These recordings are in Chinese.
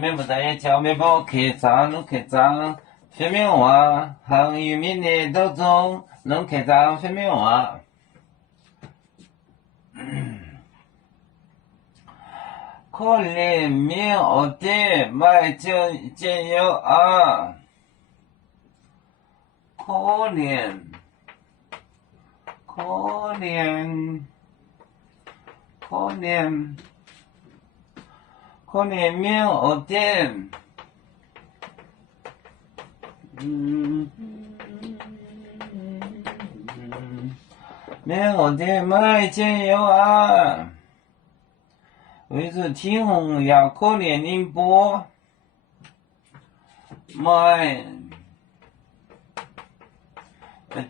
面不在桥面包客栈，客栈，飞面话，行业面的当中，能客栈飞面话。可怜面我的买煎油啊，可怜，可怜，可怜，可怜面我的，面我的买煎油啊。为是天红呀，可怜宁波，买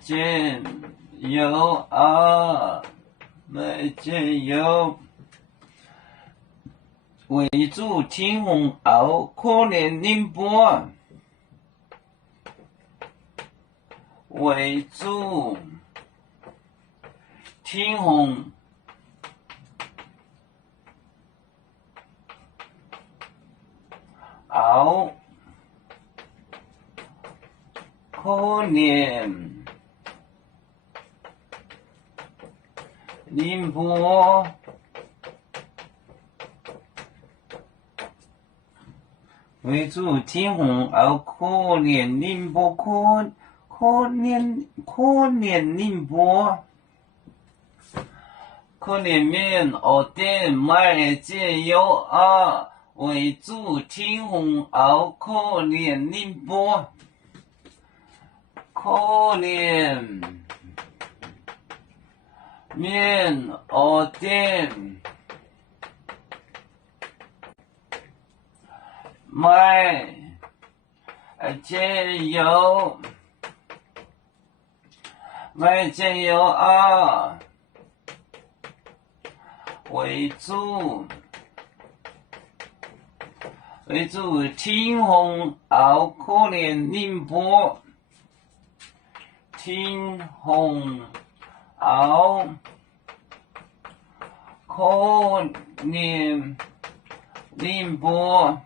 煎油啊，买煎油。为主天红熬，可怜宁波，为主天红。熬，可怜宁波，为主天红熬，可怜宁波，可怜宁波，可怜面我的买煎油啊。为主天红熬，可怜宁波，可怜面我的买煎油，买煎油啊，为主天红熬，可怜宁波，天红熬，可怜宁波，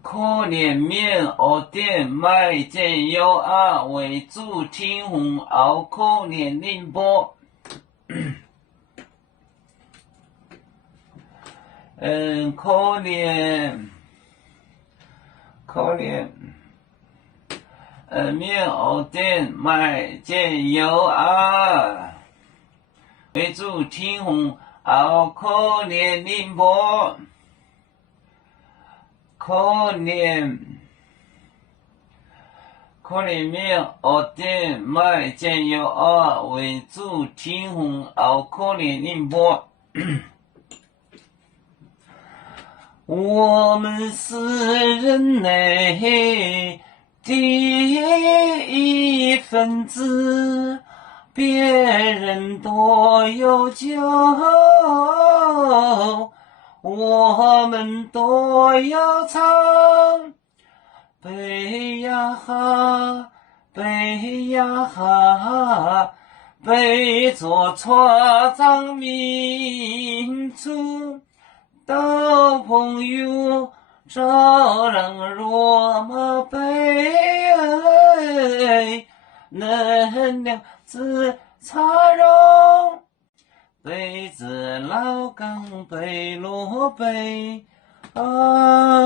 可怜面我的买煎油啊，为主天红熬，可怜宁波。可怜，面我的买煎油啊，为主天红熬，可怜宁波，可怜面我的买煎油啊，为主天红熬，可怜宁波。我们是人类的一份子，别人多有酒，我们都要唱。背呀哈，背呀哈，背着船长民族。到朋友照让若马背，能量自茶容，背子老岗背罗背啊。